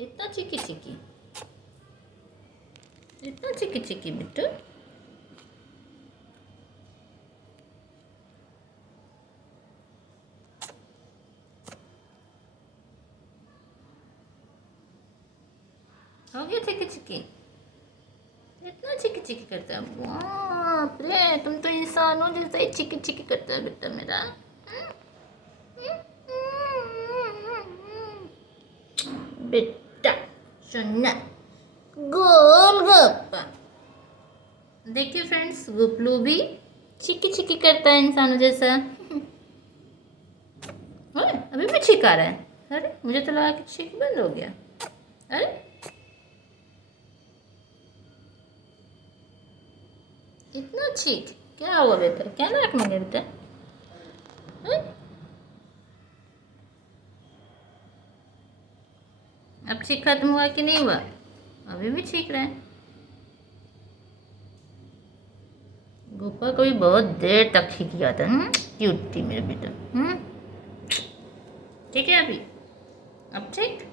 इतना चिकी चिकी, इतना चिकी चिकी बिट्टू। हो गया चिकी चिकी, इतना चिकी चिकी करता है। बाप रे, तुम तो इंसानों जैसा ही चिकी चिकी करता है बेटा मेरा। बेटा सुनना, गोलगप्पा। देखिए फ्रेंड्स, गुपलू भी चिकी चिकी करता है इंसानों जैसा। अरे अभी भी छींक आ रहा है। अरे मुझे तो लगा कि छींक बंद हो गया। अरे इतना छींक क्या हुआ बेटा? क्या नाक में गिरता है? अब छींक खत्म हुआ कि नहीं हुआ? अभी भी छींक रहे हैं। गोपा को भी बहुत देर तक छींक जाता है। क्यूट थी मेरे बेटा। ठीक है अभी, अब ठीक।